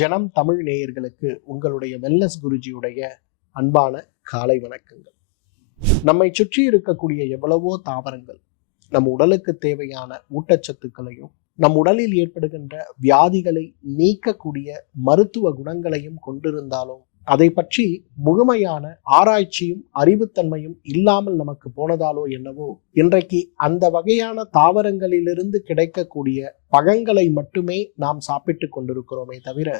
ஜனம் தமிழ் நேயர்களுக்கு உங்களுடைய வெல்னஸ் குருஜியுடைய அன்பான காலை வணக்கங்கள். நம்மை சுற்றி இருக்கக்கூடிய எவ்வளவோ தாவரங்கள் நம் உடலுக்கு தேவையான ஊட்டச்சத்துக்களையும் நம் உடலில் ஏற்படுகின்ற வியாதிகளை நீக்கக்கூடிய மருத்துவ குணங்களையும் கொண்டிருந்தாலும் அதை பற்றி முழுமையான ஆராய்ச்சியும் அறிவுத்தன்மையும் இல்லாமல் நமக்கு போனதாலோ என்னவோ இன்றைக்கு அந்த வகையான தாவரங்களிலிருந்து கிடைக்கக்கூடிய பழங்களை மட்டுமே நாம் சாப்பிட்டு கொண்டிருக்கிறோமே தவிர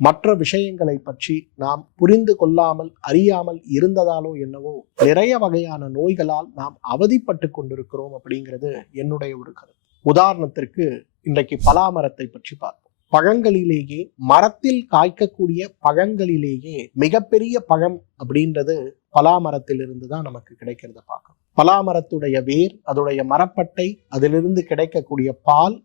மற்ற விஷயங்களை பற்றி நாம் புரிந்து கொள்ளாமல் அறியாமல் இருந்ததாலோ என்னவோ நிறைய வகையான நோய்களால் நாம் அவதிப்பட்டு கொண்டிருக்கிறோம் அப்படிங்கிறது என்னுடைய ஒரு கருத்து. உதாரணத்திற்கு இன்றைக்கு பலாமரத்தை பற்றி பார்ப்போம். பழங்களிலேயே மரத்தில் காய்க்கக்கூடிய பழங்களிலேயே மிகப்பெரிய பழம் அப்படின்றது பலாமரத்திலிருந்து தான் நமக்கு கிடைக்கிறத பார்க்கணும். பலாமரத்துடைய வேர், அதோடைய மரப்பட்டை, அதிலிருந்து கிடைக்கக்கூடிய பால்,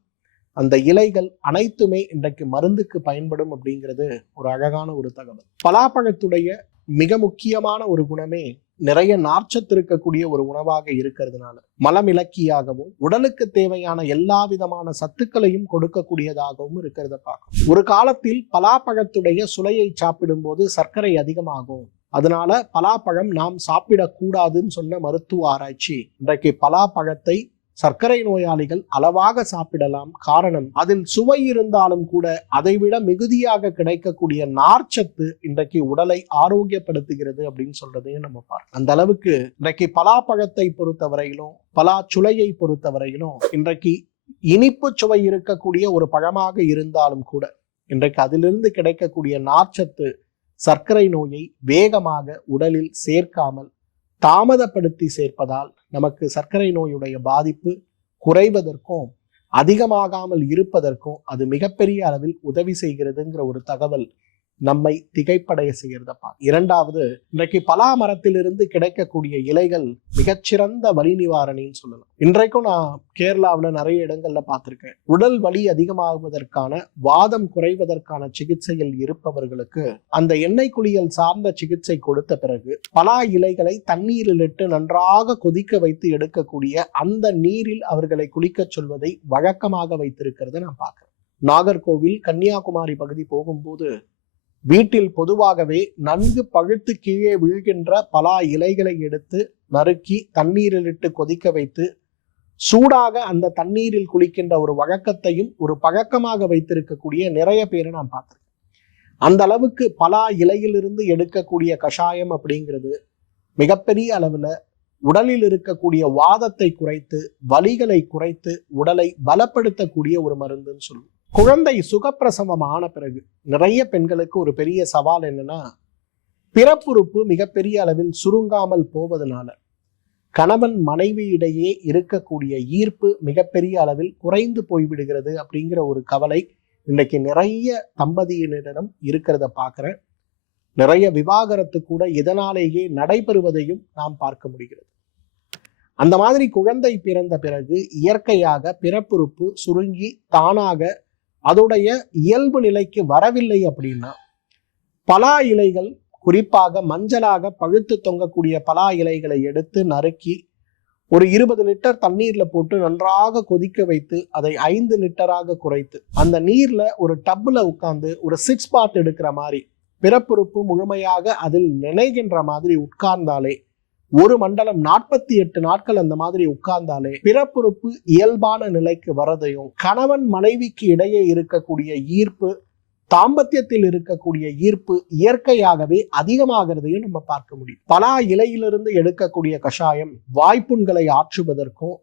அந்த இலைகள் அனைத்துமே இன்றைக்கு மருந்துக்கு பயன்படும் அப்படிங்கிறது ஒரு அழகான ஒரு தகவல். பலாப்பழத்துடைய மிக முக்கியமான ஒரு குணமே நிறைய நார்ச்சத்து இருக்கக்கூடிய ஒரு உணவாக இருக்கிறதுனால மலமிளக்கியாகவும் உடலுக்கு தேவையான எல்லா விதமான சத்துக்களையும் கொடுக்கக்கூடியதாகவும் இருக்கிறத பார்க்கும். ஒரு காலத்தில் பலாப்பழத்துடைய சுளையை சாப்பிடும் போது சர்க்கரை அதிகமாகும், அதனால பலாப்பழம் நாம் சாப்பிடக்கூடாதுன்னு சொன்ன மருத்துவ ஆராய்ச்சி இன்றைக்கு பலாப்பழத்தை சர்க்கரை நோயாளிகள் அளவாக சாப்பிடலாம். காரணம், அதில் சுவை இருந்தாலும் கூட அதைவிட மிகுதியாக கிடைக்கக்கூடிய நார்ச்சத்து இன்றைக்கு உடலை ஆரோக்கியப்படுத்துகிறது அப்படின்னு சொல்றதையும் நம்ம பார்க்கலாம். அந்த அளவுக்கு இன்றைக்கு பலாப்பழத்தை பொறுத்தவரையிலும் பலா சுளையை பொறுத்தவரையிலும் இன்றைக்கு இனிப்பு சுவை இருக்கக்கூடிய ஒரு பழமாக இருந்தாலும் கூட இன்றைக்கு அதிலிருந்து கிடைக்கக்கூடிய நார்ச்சத்து சர்க்கரை நோயை வேகமாக உடலில் சேர்க்காமல் தாமதப்படுத்தி சேர்ப்பதால் நமக்கு சர்க்கரை நோயுடைய பாதிப்பு குறைவதற்கும் அதிகமாகாமல் இருப்பதற்கும் அது மிகப்பெரிய அளவில் உதவி செய்கிறதுங்கிற ஒரு தகவல் நம்மை திகைப்படைய செய்கிறதப்பா. இரண்டாவது, இன்றைக்கு பலா மரத்திலிருந்து கிடைக்கக்கூடிய இலைகள் மிகச்சிறந்த வலி நிவாரணின்னு சொல்லலாம். இன்றைக்கும் நான் கேரளாவில் நிறைய இடங்கள்ல பார்த்திருக்கேன். உடல் வலி அதிகமாகுவதற்கான, வாதம் குறைவதற்கான சிகிச்சையில் இருப்பவர்களுக்கு அந்த எண்ணெய் குளியல் சார்ந்த சிகிச்சை கொடுத்த பிறகு பலா இலைகளை தண்ணீரில் இட்டு நன்றாக கொதிக்க வைத்து எடுக்கக்கூடிய அந்த நீரில் அவர்களை குளிக்க சொல்வதை வழக்கமாக வைத்திருக்கிறத நான் பார்க்கிறேன். நாகர்கோவில் கன்னியாகுமரி பகுதி போகும்போது வீட்டில் பொதுவாகவே நன்கு பழுத்து கீழே விழுகின்ற பலா இலைகளை எடுத்து நறுக்கி தண்ணீரில் இட்டு கொதிக்க வைத்து சூடாக அந்த தண்ணீரில் குளிக்கின்ற ஒரு வழக்கத்தையும் ஒரு பழக்கமாக வைத்திருக்கக்கூடிய நிறைய பேரை நான் பார்த்திருக்கேன். அந்த அளவுக்கு பலா இலையிலிருந்து எடுக்கக்கூடிய கஷாயம் அப்படிங்கிறது மிகப்பெரிய அளவுல உடலில் இருக்கக்கூடிய வாதத்தை குறைத்து வலிகளை குறைத்து உடலை பலப்படுத்தக்கூடிய ஒரு மருந்துன்னு சொல்லுவோம். குழந்தை சுகப்பிரசவம் ஆன பிறகு நிறைய பெண்களுக்கு ஒரு பெரிய சவால் என்னன்னா, பிறப்புறுப்பு மிகப்பெரிய அளவில் சுருங்காமல் போவதனால கணவன் மனைவியிடையே இருக்கக்கூடிய ஈர்ப்பு மிகப்பெரிய அளவில் குறைந்து போய்விடுகிறது அப்படிங்கிற ஒரு கவலை இன்னைக்கு நிறைய தம்பதியினரிடம் இருக்கிறத பார்க்கிறேன். நிறைய விவாகரத்து கூட இதனாலேயே நடைபெறுவதையும் நாம் பார்க்க முடிகிறது. அந்த மாதிரி குழந்தை பிறந்த பிறகு இயற்கையாக பிறப்புறுப்பு சுருங்கி தானாக அதோடைய இயல்பு நிலைக்கு வரவில்லை அப்படின்னா பலா இலைகள், குறிப்பாக மஞ்சளாக பழுத்து தொங்கக்கூடிய பலா இலைகளை எடுத்து நறுக்கி ஒரு 20 லிட்டர் தண்ணீர்ல போட்டு நன்றாக கொதிக்க வைத்து அதை 5 லிட்டராக குறைத்து அந்த நீர்ல ஒரு டப்புல உட்கார்ந்து ஒரு 6 பாத் எடுக்கிற மாதிரி பிறப்புறுப்பு முழுமையாக அதில் நினைகின்ற மாதிரி உட்கார்ந்தாலே ஒரு மண்டலம் 48 நாட்கள் அந்த மாதிரி உட்கார்ந்தாலே பிறப்புறுப்பு இயல்பான நிலைக்கு வரதையும் கணவன் மனைவிக்கு இடையே இருக்கக்கூடிய ஈர்ப்பு, தாம்பத்தியத்தில் இருக்கக்கூடிய ஈர்ப்பு இயற்கையாகவே அதிகமாகிறதையும் நம்ம பார்க்க முடியும். பலா இலையிலிருந்து எடுக்கக்கூடிய கஷாயம் வாய்ப்புண்களை ஆற்றுவதற்கும்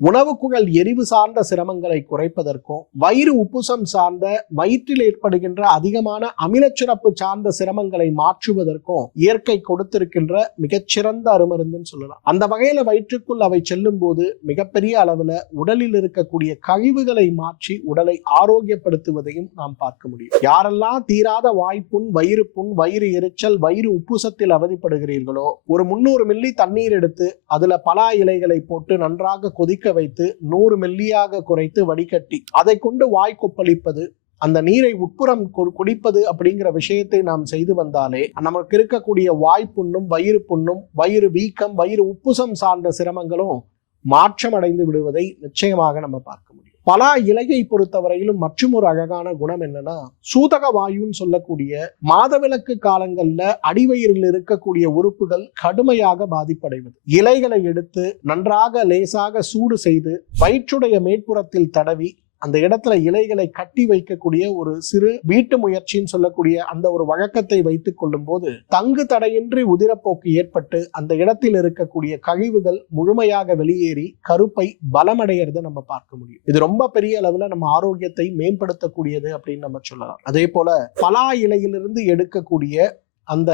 உணவு குழல் எரிவு சார்ந்த சிரமங்களை குறைப்பதற்கும் வயிறு உப்புசம் சார்ந்த வயிற்றில் ஏற்படுகின்ற அதிகமான அமிலச்சுரப்பு சார்ந்த சிரமங்களை மாற்றுவதற்கும் இயற்கை கொடுத்திருக்கின்ற மிகச்சிறந்த அருமருந்துன்னு சொல்லலாம். அந்த வகையில வயிற்றுக்குள் அவை செல்லும் போது மிகப்பெரிய அளவுல உடலில் இருக்கக்கூடிய கழிவுகளை மாற்றி உடலை ஆரோக்கியப்படுத்துவதையும் நாம் பார்க்க முடியும். யாரெல்லாம் தீராத வாய்ப்புண், வயிறு புண், வயிறு எரிச்சல், வயிறு உப்புசத்தில் அவதிப்படுகிறீர்களோ ஒரு 300 மில்லி தண்ணீர் எடுத்து அதுல பலா இலைகளை போட்டு நன்றாக கொதிக்க வைத்து 100 மில்லியாக குறைத்து வடிகட்டி அதை கொண்டு வாய் கொப்பளிப்பது, அந்த நீரை உட்புறம் குடிப்பது அப்படிங்கிற விஷயத்தை நாம் செய்து வந்தாலே நமக்கு இருக்கக்கூடிய வாய்ப்புண்ணும், வயிறு புண்ணும், வயிறு வீக்கம், வயிறு உப்புசம் சார்ந்த சிரமங்களும் மாற்றம் அடைந்து விடுவதை நிச்சயமாக நம்ம பார்க்க முடியும். பலா இலையை பொறுத்தவரையிலும் மற்றும் ஒரு அழகான குணம் என்னன்னா, சூதக வாயுன்னு சொல்லக்கூடிய மாதவிலக்கு காலங்கள்ல அடிவயிறில் இருக்கக்கூடிய உறுப்புகள் கடுமையாக பாதிப்படைவது. இலைகளை எடுத்து நன்றாக லேசாக சூடு செய்து வயிற்றுடைய மேற்புறத்தில் தடவி அந்த இடத்துல இலைகளை கட்டி வைக்கக்கூடிய ஒரு சிறு வீட்டு முயற்சின்னு சொல்லக்கூடிய அந்த ஒரு வழக்கத்தை வைத்துக் கொள்ளும் போது தங்கு தடையின்றி உதிரப்போக்கு ஏற்பட்டு அந்த இடத்தில் இருக்கக்கூடிய கழிவுகள் முழுமையாக வெளியேறி கருப்பை பலமடைகிறத நம்ம பார்க்க முடியும். இது ரொம்ப பெரிய அளவுல நம்ம ஆரோக்கியத்தை மேம்படுத்தக்கூடியது அப்படின்னு நம்ம சொல்லலாம். அதே போல பலா இலையிலிருந்து எடுக்கக்கூடிய அந்த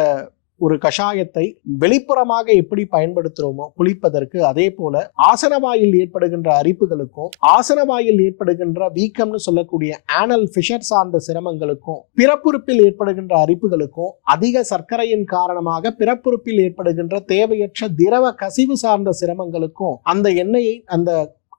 ஒரு கஷாயத்தை வெளிப்புறமாக எப்படி பயன்படுத்துறோமோ குளிப்பதற்கு, அதே போல ஆசனவாயில் ஏற்படுகின்ற அரிப்புகளுக்கும் ஆசனவாயில் ஏற்படுகின்ற வீக்கம்னு சொல்லக்கூடிய ஆனல் ஃபிஷர் சார்ந்த சிரமங்களுக்கும் பிறப்புறுப்பில் ஏற்படுகின்ற அரிப்புகளுக்கும் அதிக சர்க்கரையின் காரணமாக பிறப்புறுப்பில் ஏற்படுகின்ற தேவையற்ற திரவ கசிவு சார்ந்த சிரமங்களுக்கும் அந்த எண்ணெயை அந்த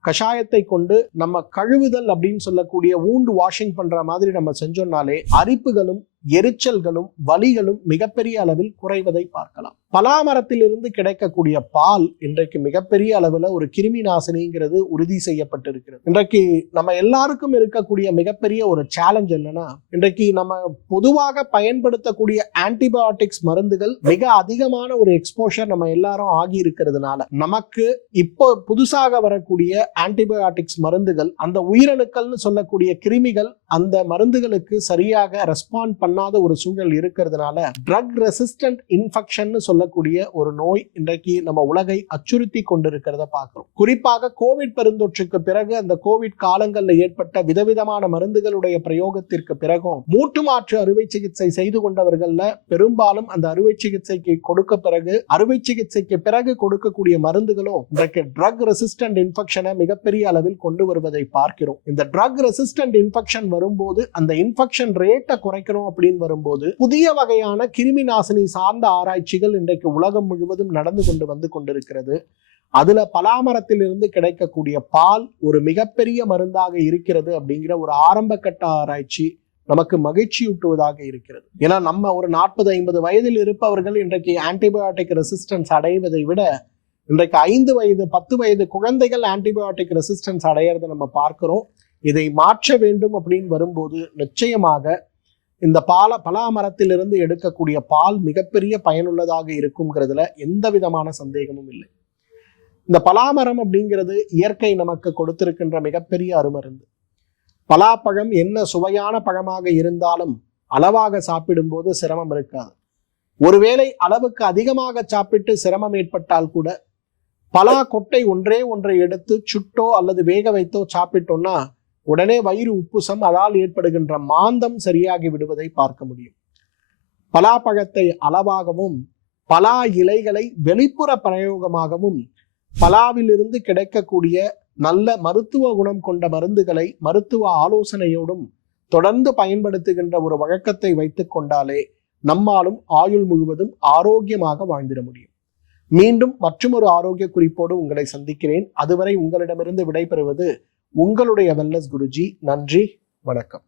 கஷாயத்தை கொண்டு நம்ம கழுவுதல் அப்படின்னு சொல்லக்கூடிய வூண்டு வாஷிங் பண்ற மாதிரி நம்ம செஞ்சோம்னாலே அரிப்புகளும் எரிச்சல்களும் வலிகளும் மிகப்பெரிய அளவில் குறைவதை பார்க்கலாம். பலாமரத்திலிருந்து கிடைக்கக்கூடிய பால் இன்றைக்கு மிகப்பெரிய அளவில் ஒரு கிருமி நாசினிங்கிறது உறுதி செய்யப்பட்டிருக்கிறது. இன்றைக்கு நம்ம எல்லாருக்கும் இருக்கக்கூடிய மிகப்பெரிய ஒரு சேலஞ்ச் என்னன்னா, இன்றைக்கு நம்ம பொதுவாக பயன்படுத்தக்கூடிய ஆன்டிபயோட்டிக்ஸ் மருந்துகள் மிக அதிகமான ஒரு எக்ஸ்போஷர் நம்ம எல்லாரும் ஆகி இருக்கிறதுனால நமக்கு இப்போ புதுசாக வரக்கூடிய ஆன்டிபயோட்டிக்ஸ் மருந்துகள் அந்த உயிரணுக்கள்னு சொல்லக்கூடிய கிருமிகள் அந்த மருந்துகளுக்கு சரியாக ரெஸ்பாண்ட் பண்ணாத ஒரு சூழல் இருக்கிறதுனால ட்ரக் ரெசிஸ்டன்ட் இன்ஃபெக்ஷன் சொல்லக்கூடிய ஒரு நோய் இன்றைக்கு நம்ம உலகை அச்சுறுத்தி கொண்டிருக்கிறத பார்க்கிறோம். குறிப்பாக கோவிட் பெருந்தொற்றுக்கு பிறகு அந்த கோவிட் காலங்களில் ஏற்பட்ட விதவிதமான மருந்துகளுடைய பிரயோகத்திற்கு பிறகும் மூட்டு மாற்று அறுவை சிகிச்சை செய்து கொண்டவர்கள்ல பெரும்பாலும் அந்த அறுவை சிகிச்சைக்கு அறுவை சிகிச்சைக்கு பிறகு கொடுக்கக்கூடிய மருந்துகளும் இன்றைக்கு ட்ரக் ரெசிஸ்டன்ட் இன்ஃபெக்ஷனை மிகப்பெரிய அளவில் கொண்டு வருவதை பார்க்கிறோம். இந்த ட்ரக் ரெசிஸ்டன்ட் இன்ஃபெக்ஷன் வரும்போது அந்த இன்ஃபெக்ஷன் ரேட்டை குறைக்கணும் அப்படின்னு வரும்போது புதிய வகையான கிருமி நாசினி சார்ந்த ஆராய்ச்சிகள் இன்றைக்கு உலகம் முழுவதும் நடந்து கொண்டிருக்கிறது. அதுல பலாமரத்திலிருந்து கிடைக்கக்கூடிய பால் ஒரு மிகப்பெரிய மருந்தாக இருக்கிறது அப்படிங்கிற ஒரு ஆரம்ப கட்ட ஆராய்ச்சி நமக்கு மகிழ்ச்சியூட்டுவதாக இருக்கிறது. ஏன்னா நம்ம ஒரு 40-50 வயதில் இருப்பவர்கள் இன்றைக்கு ஆன்டிபயோட்டிக் ரெசிஸ்டன்ஸ் அடைவதை விட இன்றைக்கு 5 வயது 10 வயது குழந்தைகள் ஆன்டிபயோட்டிக் ரெசிஸ்டன்ஸ் அடையிறதை நம்ம பார்க்கிறோம். இதை மாற்ற வேண்டும் அப்படின்னு வரும்போது நிச்சயமாக இந்த பலாமரத்திலிருந்து எடுக்கக்கூடிய பால் மிகப்பெரிய பயனுள்ளதாக இருக்குங்கிறதுல எந்த விதமான சந்தேகமும் இல்லை. இந்த பலாமரம் அப்படிங்கிறது இயற்கை நமக்கு கொடுத்திருக்கின்ற மிகப்பெரிய அருமருந்து. பலாப்பழம் என்ன சுவையான பழமாக இருந்தாலும் அளவாக சாப்பிடும் போது சிரமம் இருக்காது. ஒருவேளை அளவுக்கு அதிகமாக சாப்பிட்டு சிரமம் ஏற்பட்டால் கூட பலா கொட்டை ஒன்றை எடுத்து சுட்டோ அல்லது வேக வைத்தோ சாப்பிட்டோம்னா உடனே வயிறு உப்புசம், அதால் ஏற்படுகின்ற மாந்தம் சரியாகி விடுவதை பார்க்க முடியும். பலாப்பழத்தை அளவாகவும் பலா இலைகளை வெளிப்புற பிரயோகமாகவும் பலாவிலிருந்து கிடைக்கக்கூடிய நல்ல மருத்துவ குணம் கொண்ட மருந்துகளை மருத்துவ ஆலோசனையோடும் தொடர்ந்து பயன்படுத்துகின்ற ஒரு வழக்கத்தை வைத்துக் கொண்டாலே நம்மாலும் ஆயுள் முழுவதும் ஆரோக்கியமாக வாழ்ந்திட முடியும். மீண்டும் மற்றொரு ஆரோக்கிய குறிப்போடு உங்களை சந்திக்கிறேன். அதுவரை உங்களிடமிருந்து விடைபெறுவது உங்களுடைய வெல்னஸ் குருஜி. நன்றி, வணக்கம்.